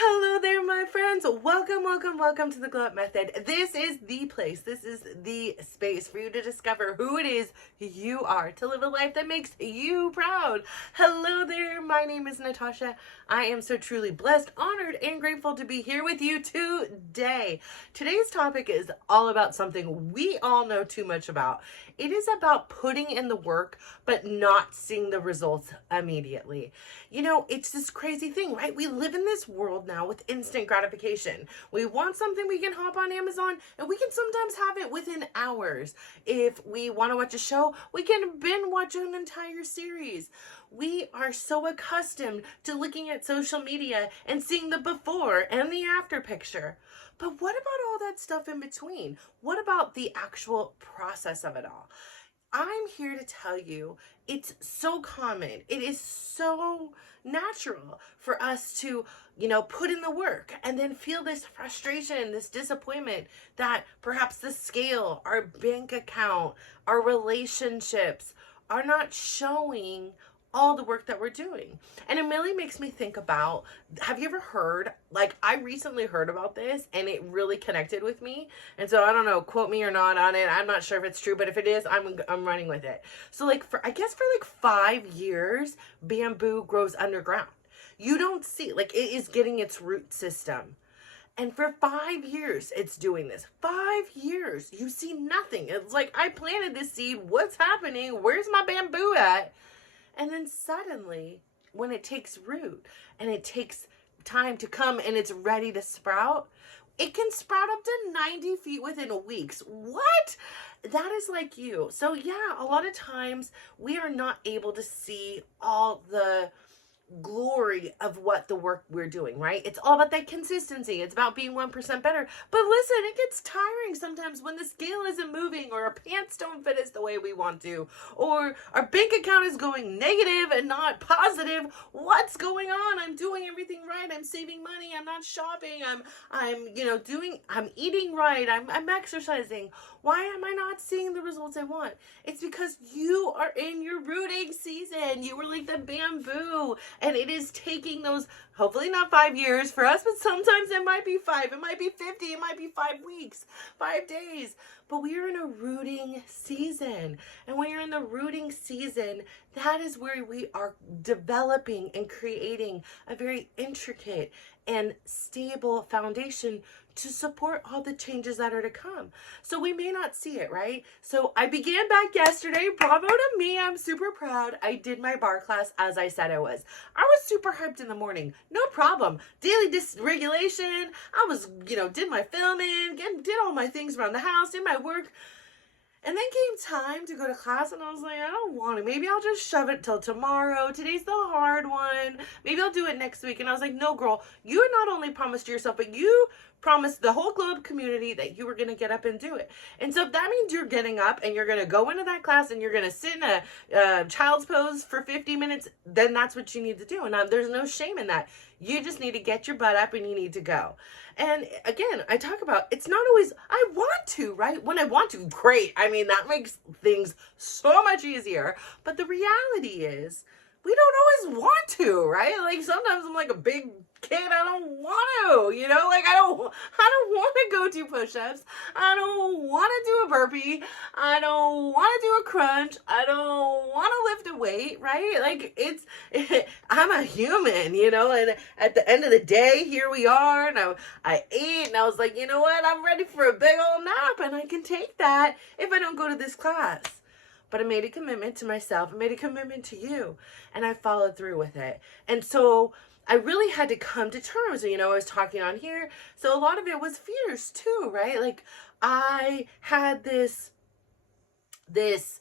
Hello there, my friends. Welcome to the Glow Up Method. This is the place, this is the space for you to discover who it is you are, to live a life that makes you proud. Hello there, my name is Natasha. I am so truly blessed, honored, and grateful to be here with you today. Today's topic is all about something we all know too much about. It is about putting in the work, but not seeing the results immediately. You know, it's this crazy thing, right? We live in this world now with instant gratification. We want something, we can hop on Amazon, and we can sometimes have it within hours. If we want to watch a show, we can binge watch an entire series. We are so accustomed to looking at social media and seeing the before and the after picture. But what about all that stuff in between? What about the actual process of it all? I'm here to tell you it's so common. It is so natural for us to, put in the work and then feel this frustration, this disappointment that perhaps the scale, our bank account, our relationships are not showing all the work that we're doing. And it really makes me think about, have you ever heard, I recently heard about this and it really connected with me. And so I don't know, quote me or not on it. I'm not sure if it's true, but if it is, I'm running with it. So for 5 years, bamboo grows underground. You don't see, it is getting its root system. And for 5 years, it's doing this. 5 years, you see nothing. It's like, I planted this seed. What's happening? Where's my bamboo at? And then suddenly, when it takes root and it takes time to come and it's ready to sprout, it can sprout up to 90 feet within weeks. What? That is like you. So yeah, a lot of times we are not able to see all the glory of what the work we're doing, right? It's all about that consistency. It's about being 1% better. But listen, it gets tiring sometimes when the scale isn't moving, or our pants don't fit us the way we want to, or our bank account is going negative and not positive. What's going on? I'm doing everything right. I'm saving money. I'm not shopping. I'm eating right. I'm exercising. Why am I not seeing the results I want? It's because you are in your rooting season. You were like the bamboo. And it is taking those, hopefully not 5 years for us, but sometimes it might be 5, it might be 50, it might be 5 weeks, 5 days. But we are in a rooting season. And when you're in the rooting season, that is where we are developing and creating a very intricate and stable foundation to support all the changes that are to come. So we may not see it, right? So I began back yesterday. Bravo to me. I'm super proud. I did my barre class as I said I was. I was super hyped in the morning. No problem. Daily dysregulation. I was, did my filming, did all my things around the house, did my work. And then came time to go to class, and I was like, I don't want to. Maybe I'll just shove it till tomorrow. Today's the hard one. Maybe I'll do it next week. And I was like, no, girl, you not only promised to yourself, but you promised the whole Glow Up community that you were going to get up and do it. And so if that means you're getting up and you're going to go into that class and you're going to sit in a child's pose for 50 minutes, then that's what you need to do. And there's no shame in that. You just need to get your butt up and you need to go. And again, I talk about, it's not always, I want to, right? When I want to, great. I mean, that makes things so much easier. But the reality is, we don't always want to, right? Sometimes I'm like a big kid. I don't want to, I don't want to go do push-ups. I don't want to do a burpee. I don't want to do a crunch. I don't want to lift a weight, right? I'm a human, and at the end of the day, here we are, and I ate, and I was like, you know what? I'm ready for a big old nap, and I can take that if I don't go to this class. But I made a commitment to myself. I made a commitment to you. And I followed through with it. And so I really had to come to terms. I was talking on here. So a lot of it was fears too, right? I had this belief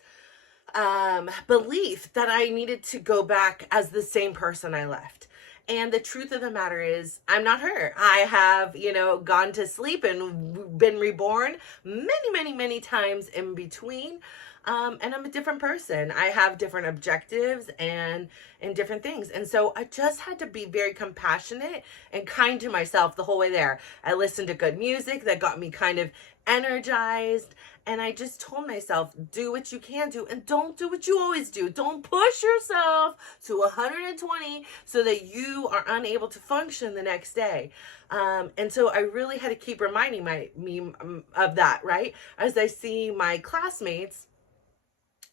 that I needed to go back as the same person I left. And the truth of the matter is, I'm not her. I have, gone to sleep and been reborn many, many, many times in between. And I'm a different person. I have different objectives and different things. And so I just had to be very compassionate and kind to myself the whole way there. I listened to good music that got me kind of energized. And I just told myself, do what you can do and don't do what you always do. Don't push yourself to 120 so that you are unable to function the next day. And so I really had to keep reminding me of that, right? As I see my classmates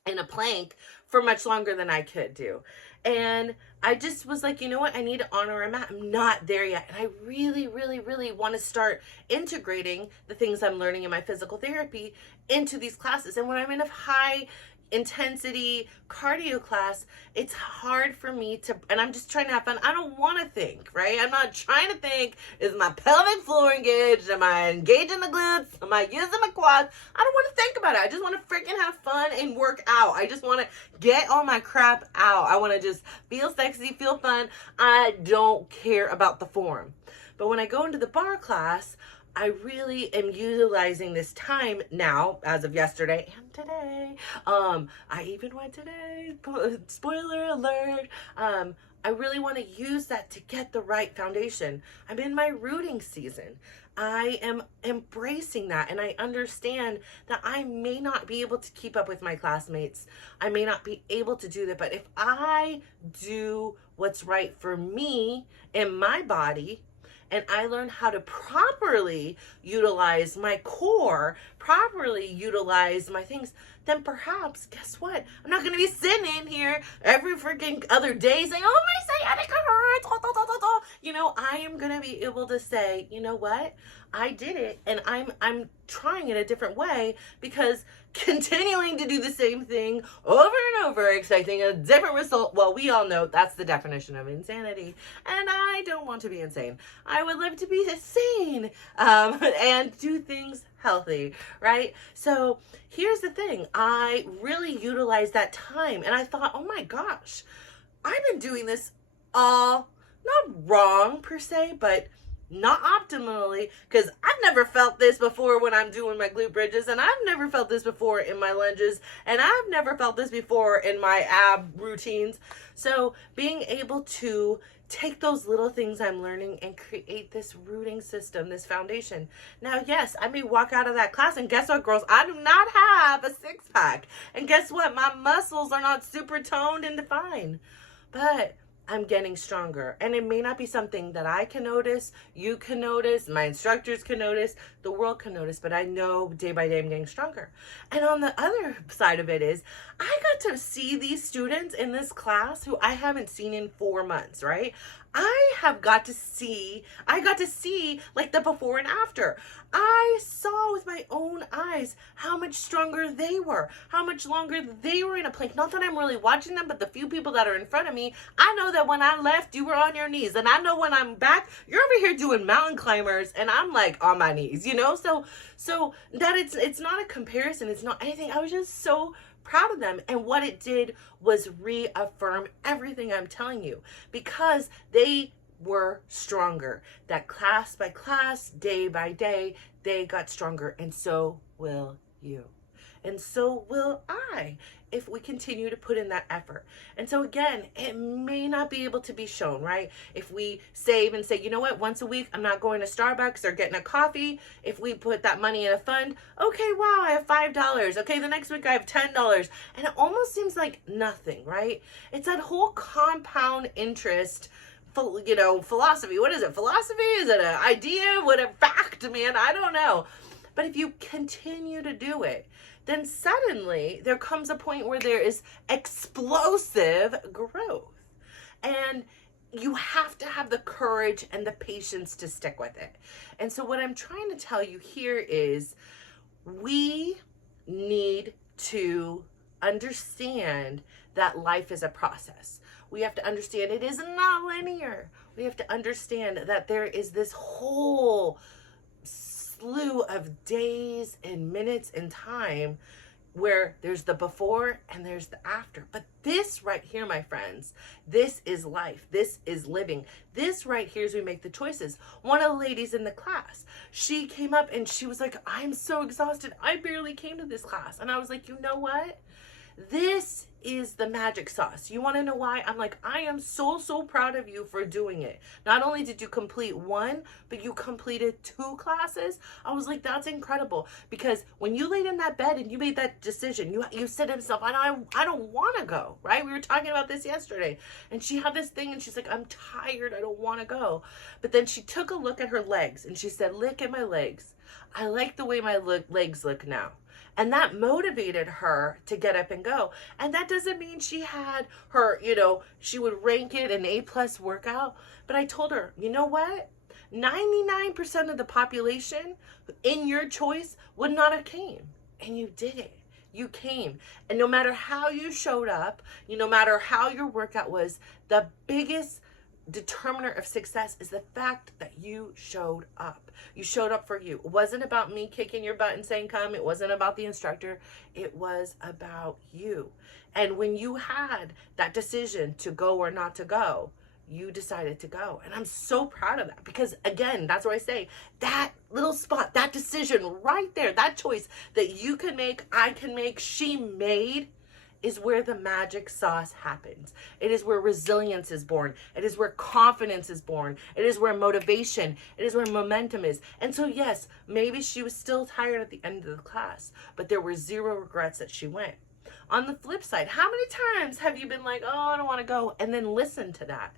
in a plank for much longer than I could do. And I just was like, you know what? I need to honor where I'm at. I'm not there yet. And I really, really, really want to start integrating the things I'm learning in my physical therapy into these classes. And when I'm in a high intensity cardio class, it's hard for me to, and I'm just trying to have fun. I don't want to think, right? I'm not trying to think, is my pelvic floor engaged? Am I engaging the glutes? Am I using my quads? I don't want to think about it. I just want to freaking have fun and work out. I just want to get all my crap out. I want to just feel sexy, feel fun. I don't care about the form. But when I go into the barre class, I really am utilizing this time now, as of yesterday and today. I even went today, spoiler alert. I really want to use that to get the right foundation. I'm in my rooting season. I am embracing that, and I understand that I may not be able to keep up with my classmates. I may not be able to do that, but if I do what's right for me in my body, and I learn how to properly utilize my core, properly utilize my things, then perhaps, guess what? I'm not going to be sitting in here every freaking other day saying, oh, my sciatica hurts. You know, I am going to be able to say, you know what? I did it, and I'm trying it a different way, because continuing to do the same thing over and over, expecting a different result, well, we all know that's the definition of insanity, and I don't want to be insane. I would love to be sane, and do things healthy, right? So here's the thing. I really utilized that time, and I thought, oh my gosh, I've been doing this all, not wrong per se, but not optimally, because I've never felt this before when I'm doing my glute bridges, and I've never felt this before in my lunges, and I've never felt this before in my ab routines. So being able to take those little things I'm learning and create this rooting system, this foundation. Now, yes, I may walk out of that class, and guess what, girls? I do not have a six-pack. And guess what? My muscles are not super toned and defined. But I'm getting stronger. And it may not be something that I can notice, you can notice, my instructors can notice, the world can notice, but I know day by day I'm getting stronger. And on the other side of it is, I got to see these students in this class who I haven't seen in 4 months, right? I got to see like the before and after. I saw with my own eyes how much stronger they were, how much longer they were in a plank. Not that I'm really watching them, but the few people that are in front of me, I know that when I left, you were on your knees. And I know when I'm back, you're over here doing mountain climbers, and I'm like on my knees, you know? So that it's not a comparison. It's not anything. I was just so proud of them, and what it did was reaffirm everything I'm telling you, because they were stronger. That class by class, day by day, they got stronger, and so will you. And so will I, if we continue to put in that effort. And so again, it may not be able to be shown, right? If we save and say, you know what, once a week, I'm not going to Starbucks or getting a coffee. If we put that money in a fund, okay, wow, I have $5. Okay, the next week I have $10. And it almost seems like nothing, right? It's that whole compound interest, you know, philosophy. What is it? Philosophy? Is it an idea? What a fact, man? I don't know. But if you continue to do it, then suddenly there comes a point where there is explosive growth. And you have to have the courage and the patience to stick with it. And so what I'm trying to tell you here is, we need to understand that life is a process. We have to understand it is not linear. We have to understand that there is this whole slew of days and minutes and time where there's the before and there's the after. But this right here, my friends, this is life. This is living. This right here is we make the choices. One of the ladies in the class, she came up and she was like, I'm so exhausted. I barely came to this class. And I was like, you know what? This is the magic sauce. You want to know why? I'm like, I am so, so proud of you for doing it. Not only did you complete one, but you completed 2 classes. I was like, that's incredible. Because when you laid in that bed and you made that decision, you said to yourself, I don't want to go, right? We were talking about this yesterday. And she had this thing and she's like, I'm tired. I don't want to go. But then she took a look at her legs and she said, look at my legs. I like the way my legs look now. And that motivated her to get up and go. And that doesn't mean she had her, she would rank it an A+ workout. But I told her, you know what? 99% of the population in your choice would not have came. And you did it. You came. And no matter how you showed up, no matter how your workout was, the biggest determiner of success is the fact that you showed up. You showed up for you. It wasn't about me kicking your butt and saying come. It wasn't about the instructor. It was about you. And when you had that decision to go or not to go, you decided to go. And I'm so proud of that because, again, that's what I say, that little spot, that decision right there, that choice that you can make, I can make, she made, is where the magic sauce happens. It is where resilience is born. It is where confidence is born. It is where motivation, it is where momentum is. And so yes, maybe she was still tired at the end of the class, but there were 0 regrets that she went. On the flip side, how many times have you been like, oh, I don't want to go, and then listen to that?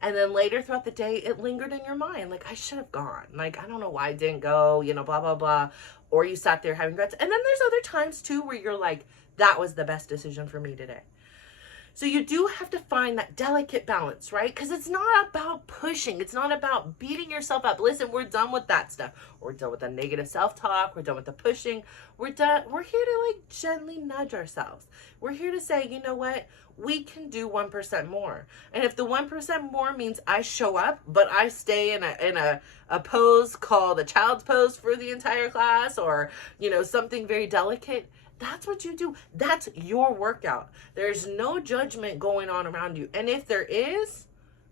And then later throughout the day, it lingered in your mind. Like, I should have gone. Like, I don't know why I didn't go, blah, blah, blah. Or you sat there having regrets. And then there's other times too where you're like, that was the best decision for me today. So you do have to find that delicate balance, right? Because it's not about pushing. It's not about beating yourself up. Listen, we're done with that stuff. We're done with the negative self-talk. We're done with the pushing. We're done. We're here to gently nudge ourselves. We're here to say, you know what? We can do 1% more. And if the 1% more means I show up, but I stay in a pose called a child's pose for the entire class, or, something very delicate, that's what you do. That's your workout. There's no judgment going on around you. And if there is,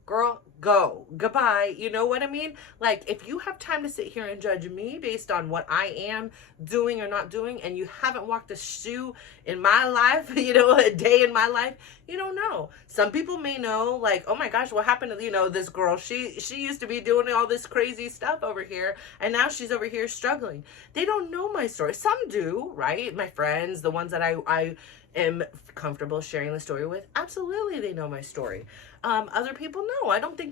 girl, go. Goodbye. You know what I mean? Like, if you have time to sit here and judge me based on what I am doing or not doing, and you haven't walked a shoe in my life, a day in my life, you don't know. Some people may know, like, oh my gosh, what happened to, this girl? She used to be doing all this crazy stuff over here, and now she's over here struggling. They don't know my story. Some do, right? My friends, the ones that I am comfortable sharing the story with, absolutely they know my story. Other people know. I don't think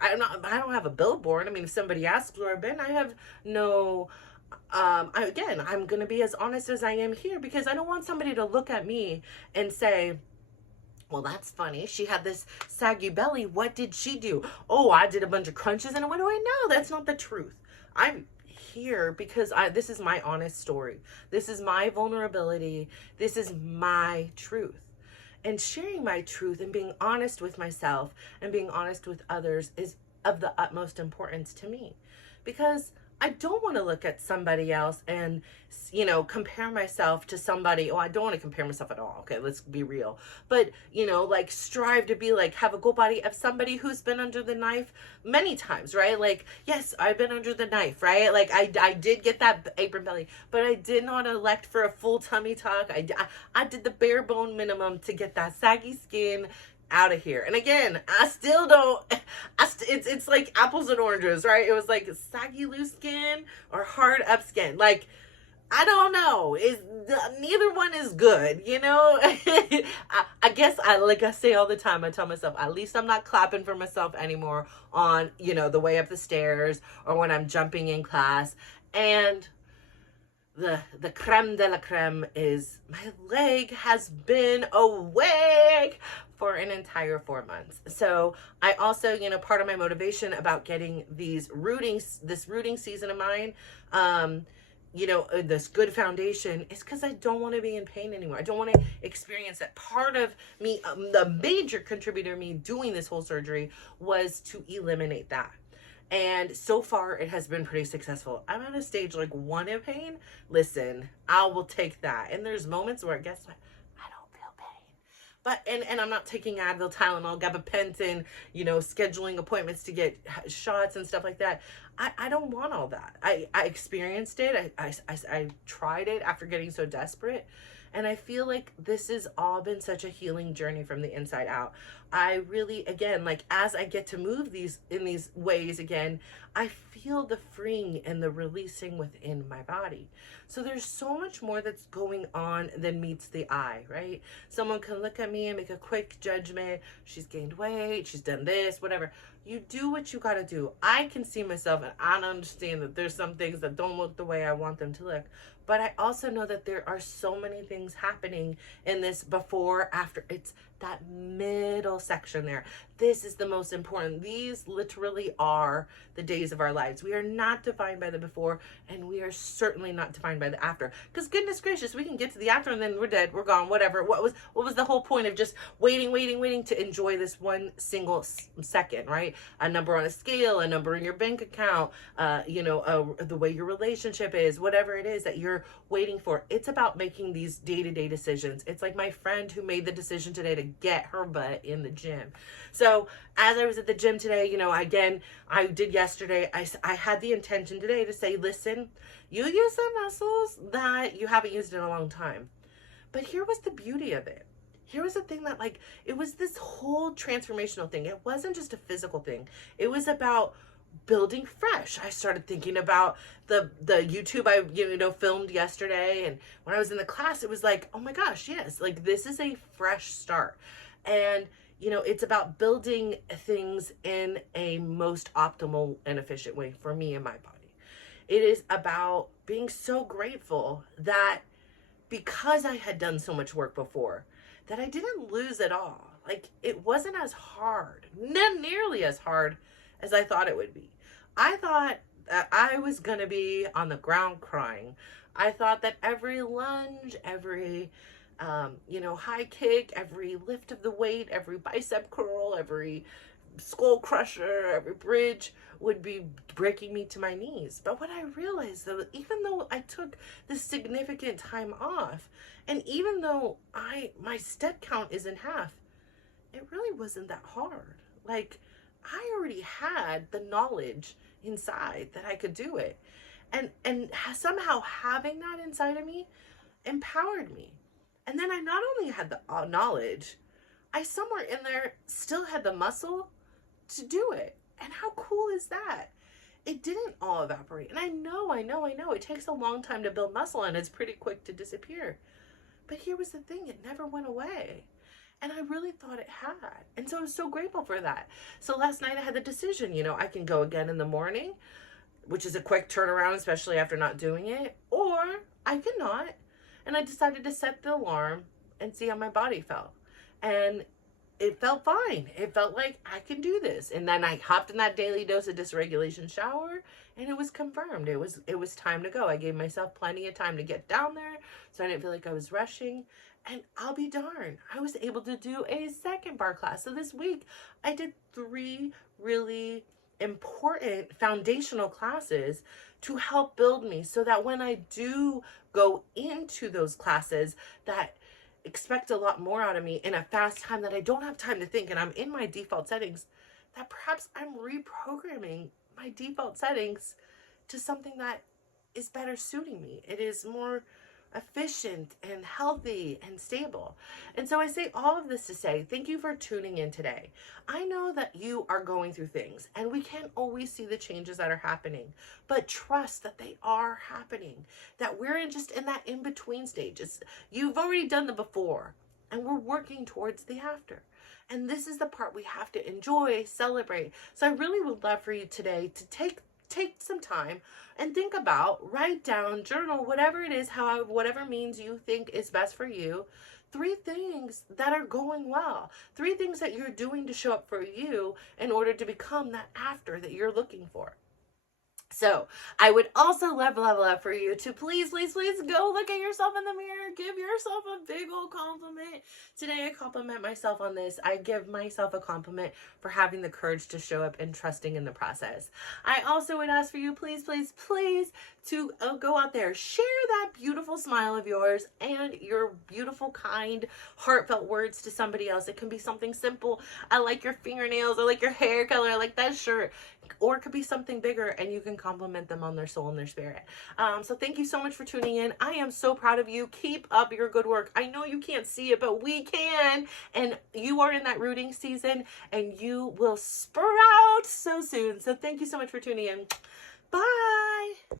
I don't have a billboard. I mean, if somebody asks where I've been, I have no, I'm going to be as honest as I am here, because I don't want somebody to look at me and say, well, that's funny. She had this saggy belly. What did she do? Oh, I did a bunch of crunches. And what do I know? That's not the truth. I'm here because this is my honest story. This is my vulnerability. This is my truth. And sharing my truth and being honest with myself and being honest with others is of the utmost importance to me, because I don't want to look at somebody else and, compare myself to somebody. Oh, I don't want to compare myself at all. Okay, let's be real. But, strive to be have a goal body of somebody who's been under the knife many times, right? Like, yes, I've been under the knife, right? Like, I did get that apron belly, but I did not elect for a full tummy tuck. I did the bare bone minimum to get that saggy skin out of here. And again, I still don't, it's like apples and oranges, right? It was like saggy loose skin or hard up skin. Like, I don't know. Neither one is good, I guess like I say all the time, I tell myself, at least I'm not clapping for myself anymore on, the way up the stairs or when I'm jumping in class. And the creme de la creme is my leg has been awake for an entire 4 months. So I also, part of my motivation about getting this rooting season of mine, this good foundation, is because I don't want to be in pain anymore. I don't want to experience that. Part of me, the major contributor to me doing this whole surgery was to eliminate that. And so far, it has been pretty successful. I'm at a stage like 1 in pain. Listen, I will take that. And there's moments where, guess what? I don't feel pain. But, and I'm not taking Advil, Tylenol, gabapentin, scheduling appointments to get shots and stuff like that. I don't want all that. I experienced it. I tried it after getting so desperate. And I feel like this has all been such a healing journey from the inside out. I really, again, like as I get to move in these ways again, I feel the freeing and the releasing within my body. So there's so much more that's going on than meets the eye, right? Someone can look at me and make a quick judgment. She's gained weight, she's done this, whatever. You do what you gotta do. I can see myself and I understand that there's some things that don't look the way I want them to look. But I also know that there are so many things happening in this before, after. It's that middle section there. This is the most important. These literally are the days of our lives. We are not defined by the before, and we are certainly not defined by the after. Because goodness gracious, we can get to the after and then we're dead, we're gone, whatever. What was the whole point of just waiting to enjoy this one single second, right? A number on a scale, a number in your bank account, the way your relationship is, whatever it is that you're waiting for. It's about making these day-to-day decisions. It's like my friend who made the decision today to get her butt in the gym. So as I was at the gym today, again, I did yesterday, I had the intention today to say, listen, you use some muscles that you haven't used in a long time. But here was the beauty of it. Here was the thing that, like, it was this whole transformational thing. It wasn't just a physical thing. It was about building fresh. I started thinking about the YouTube I filmed yesterday, and when I was in the class, it was like, oh my gosh, yes, like this is a fresh start. And it's about building things in a most optimal and efficient way for me and my body. It is about being so grateful that because I had done so much work before, that I didn't lose it all. Like, it wasn't as hard, not nearly as hard as I thought it would be. I thought that I was going to be on the ground crying. I thought that every lunge, every, high kick, every lift of the weight, every bicep curl, every skull crusher, every bridge would be breaking me to my knees. But what I realized, though, even though I took this significant time off, and even though my step count is in half, it really wasn't that hard. Like, I already had the knowledge inside that I could do it. And somehow having that inside of me empowered me. And then I not only had the knowledge, I somewhere in there still had the muscle to do it. And how cool is that? It didn't all evaporate. And I know. It takes a long time to build muscle and it's pretty quick to disappear. But here was the thing, it never went away. And I really thought it had. And so I was so grateful for that. So last night I had the decision, I can go again in the morning, which is a quick turnaround, especially after not doing it, or I cannot. And I decided to set the alarm and see how my body felt. And it felt fine. It felt like I can do this. And then I hopped in that daily dose of dysregulation shower and it was confirmed. It was time to go. I gave myself plenty of time to get down there so I didn't feel like I was rushing. And I'll be darned, I was able to do a second bar class. So this week I did 3 really important foundational classes to help build me so that when I do go into those classes that expect a lot more out of me in a fast time, that I don't have time to think and I'm in my default settings, that perhaps I'm reprogramming my default settings to something that is better suiting me. It is more efficient and healthy and stable. And so I say all of this to say thank you for tuning in today. I know that you are going through things and we can't always see the changes that are happening, but trust that they are happening, that we're just in that in-between stages. You've already done the before and we're working towards the after. And this is the part we have to enjoy, celebrate. So I really would love for you today to take some time and think about, write down, journal, whatever it is, whatever means you think is best for you, 3 things that are going well, 3 things that you're doing to show up for you in order to become that after that you're looking for. So I would also love for you to please go look at yourself in the mirror. Give yourself a big old compliment. Today I compliment myself on this. I give myself a compliment for having the courage to show up and trusting in the process. I also would ask for you, please to go out there, share that beautiful smile of yours and your beautiful, kind, heartfelt words to somebody else. It can be something simple. I like your fingernails. I like your hair color. I like that shirt. Or it could be something bigger, and you can compliment them on their soul and their spirit. So thank you so much for tuning in. I am so proud of you. Keep up your good work. I know you can't see it, but we can. And you are in that rooting season, and you will sprout so soon. So thank you so much for tuning in. Bye.